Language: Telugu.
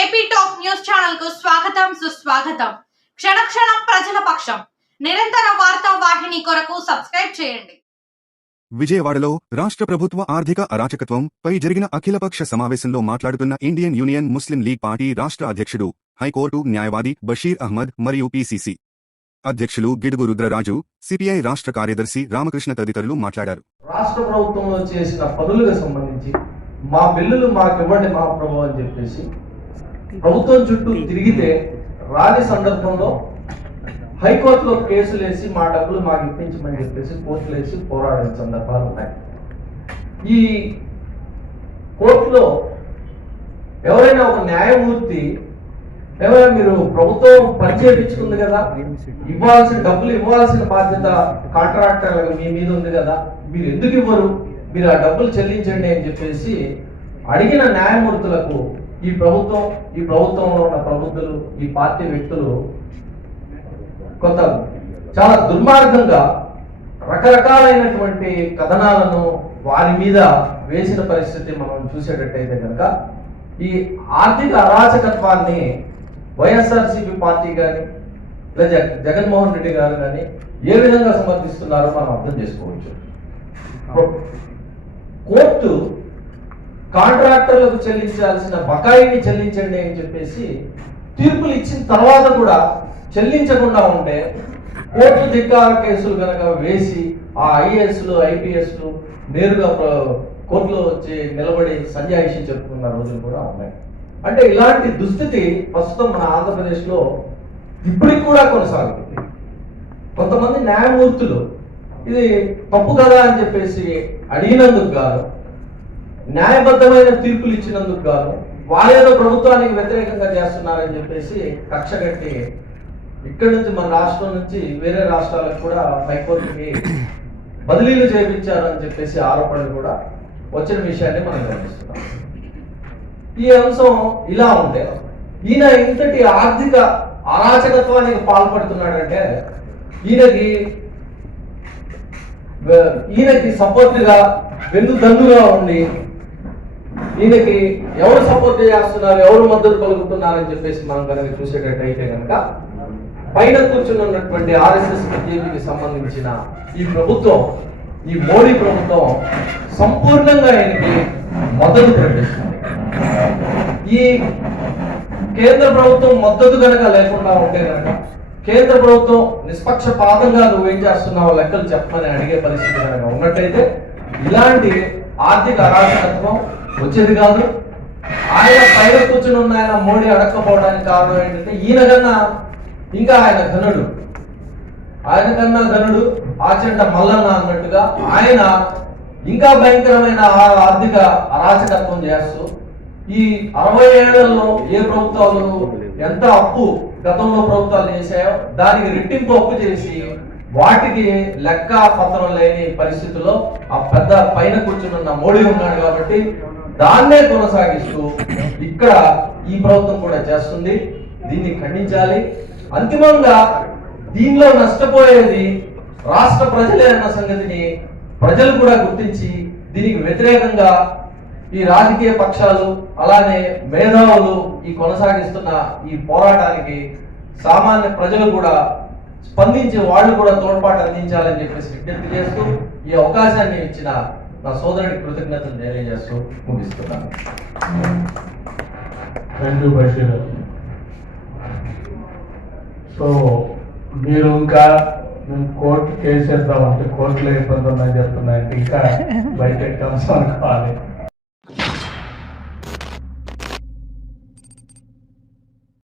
ఏపీ టాప్ న్యూస్ ఛానల్కు స్వాగతం సుస్వాగతం. క్షణక్షణం ప్రజల పక్షం. నిరంతర వార్తా వాహిని కొరకు సబ్స్క్రైబ్ చేయండి. విజయవాడలో రాష్ట్ర ప్రభుత్వ ఆర్థిక అరాచకత్వం పై జరిగిన అఖిలపక్ష సమావేశంలో మాట్లాడుతున్న Indian Union Muslim League party రాష్ట్ర అధ్యక్షుడు హైకోర్టు న్యాయవాది బషీర్ అహ్మద్ మరియు పీసీసీ అధ్యక్షులు గిడుగు రుద్రరాజు సిపిఐ రాష్ట్ర కార్యదర్శి రామకృష్ణ తదితరులు మాట్లాడారు. రాష్ట్ర ప్రభుత్వంలో చేసిన పనులకు సంబంధించి మా బిల్లులు మాకు ఇవ్వండి మా ప్రభు అని చెప్పేసి ప్రభుత్వం చుట్టూ తిరిగితే రాని సందర్భంలో హైకోర్టులో కేసులు వేసి మా డబ్బులు మాకు ఇప్పించమని చెప్పేసి కోర్టులు వేసి పోరాడిన సందర్భాలు ఉన్నాయి. ఈ కోర్టులో ఎవరైనా ఒక న్యాయమూర్తి ఏమైనా మీరు ప్రభుత్వం పరిచయించుకుంది కదా ఇవ్వాల్సిన డబ్బులు ఇవ్వాల్సిన బాధ్యత కాంట్రాక్టర్లకు మీ మీద ఉంది కదా మీరు ఎందుకు ఇవ్వరు? మీరు ఆ డబ్బులు చెల్లించండి అని చెప్పేసి అడిగిన న్యాయమూర్తులకు ఈ ప్రభుత్వం ఈ ప్రభుత్వంలో ఉన్న ప్రబుద్ధులు ఈ పార్టీ వ్యక్తులు కొంత చాలా దుర్మార్గంగా రకరకాలైనటువంటి కథనాలను వారి మీద వేసిన పరిస్థితి మనం చూసేటట్టయితే కనుక ఈ ఆర్థిక అరాచకత్వాన్ని వైఎస్ఆర్సీపీ పార్టీ కానీ లేదా జగ- జగన్మోహన్ రెడ్డి గారు కానీ ఏ విధంగా సమర్థిస్తున్నారో మనం అర్థం చేసుకోవచ్చు. కోర్టు కాంట్రాక్టర్లకు చెల్లించాల్సిన బకాయిని చెల్లించండి అని చెప్పేసి తీర్పులు ఇచ్చిన తర్వాత కూడా చెల్లించకుండా ఉంటే కోర్టు ధిక్కార కేసులు కనుక వేసి ఆ ఐఏఎస్లు ఐపీఎస్లు నేరుగా కోర్టులో వచ్చి నిలబడి సంజాయిషి చెప్పుకున్న రోజులు కూడా ఉన్నాయి. అంటే ఇలాంటి దుస్థితి ప్రస్తుతం మన ఆంధ్రప్రదేశ్లో ఇప్పటికి కూడా కొనసాగుతుంది. కొంతమంది న్యాయమూర్తులు ఇది తప్పు కదా అని చెప్పేసి అడిగినందుకు కాదు న్యాయబద్ధమైన తీర్పులు ఇచ్చినందుకు గాను వాళ్ళేదో ప్రభుత్వానికి వ్యతిరేకంగా చేస్తున్నారని చెప్పేసి కక్ష కట్టి ఇక్కడి నుంచి మన రాష్ట్రం నుంచి వేరే రాష్ట్రాలకు కూడా హైకోర్టుకి బదిలీలు చేయించారని చెప్పేసి ఆరోపణలు కూడా వచ్చిన విషయాన్ని మనం గమనిస్తున్నాం. ఈ అంశం ఇలా ఉంటే ఈయన ఇంతటి ఆర్థిక అరాచకత్వానికి పాల్పడుతున్నాడంటే ఈయనకి ఈయనకి సపోర్ట్గా వెన్నుదన్నుగా ఉండి ఈయనకి ఎవరు సపోర్ట్ చేస్తున్నారు ఎవరు మద్దతు పలుకుతున్నారని చెప్పేసి మనం కనుక చూసేటట్టయితే కనుక పైన కూర్చున్నటువంటి ఆర్ఎస్ఎస్ బీజేపీకి సంబంధించిన ఈ ప్రభుత్వం ఈ మోడీ ప్రభుత్వం సంపూర్ణంగా ఆయనకి మద్దతు ప్రకటిస్తుంది. ఈ కేంద్ర ప్రభుత్వం మద్దతు కనుక లేకుండా ఉంటే కనుక కేంద్ర ప్రభుత్వం నిష్పక్షపాతంగా నువ్వేం చేస్తున్నావు లెక్కలు చెప్పమని అడిగే పరిస్థితి కనుక ఉన్నట్టయితే ఇలాంటి ఆర్థిక అరాచకత్వం వచ్చేది కాదు. ఆయన పైన కూర్చుని ఉన్న ఆయన మోడీ అడక్కపోవడానికి కారణం ఏంటంటే ఈయన కన్నా ఇంకా ఆయన ఘనుడు. ఆయన కన్నా ఘనుడు ఆచంట మల్లన్న అన్నట్టుగా ఆయన ఇంకా భయంకరమైన ఆ- ఆర్థిక అరాచకత్వం చేస్తూ ఈ అరవై ఏళ్ళలో ఏ ప్రభుత్వాలు ఎంత అప్పు గతంలో ప్రభుత్వాలు చేశాయో దానికి రెట్టింపు అప్పు చేసి వాటికి లెక్క పత్రం లేని పరిస్థితుల్లో ఆ పెద్ద పైన కూర్చున్న మోడీ ఉన్నాడు కాబట్టి దాన్నే కొనసాగిస్తూ ఇక్కడ ఈ ప్రభుత్వం కూడా చేస్తుంది. దీన్ని ఖండించాలి. అంతిమంగా దీనిలో నష్టపోయేది రాష్ట్ర ప్రజలే అన్న సంగతిని ప్రజలు కూడా గుర్తించి దీనికి వ్యతిరేకంగా ఈ రాజకీయ పక్షాలు అలానే మేధావులు ఈ కొనసాగిస్తున్న ఈ పోరాటానికి సామాన్య ప్రజలు కూడా స్పందించి వాళ్ళు కూడా తోడ్పాటు అందించాలని చెప్పేసి విజ్ఞప్తి చేస్తూ ఈ అవకాశాన్ని ఇచ్చిన నా సోదరుడికి కృతజ్ఞతలు తెలియజేస్తూ ముగిస్తున్నాను. థ్యాంక్ యూ బషీర్ సో మీరు ఇంకా మేము కోర్టు కేసు వేద్దామంటే కోర్టులో ఇబ్బంది ఉందని చెప్తున్నాయంటే ఇంకా బయట అనుకోవాలి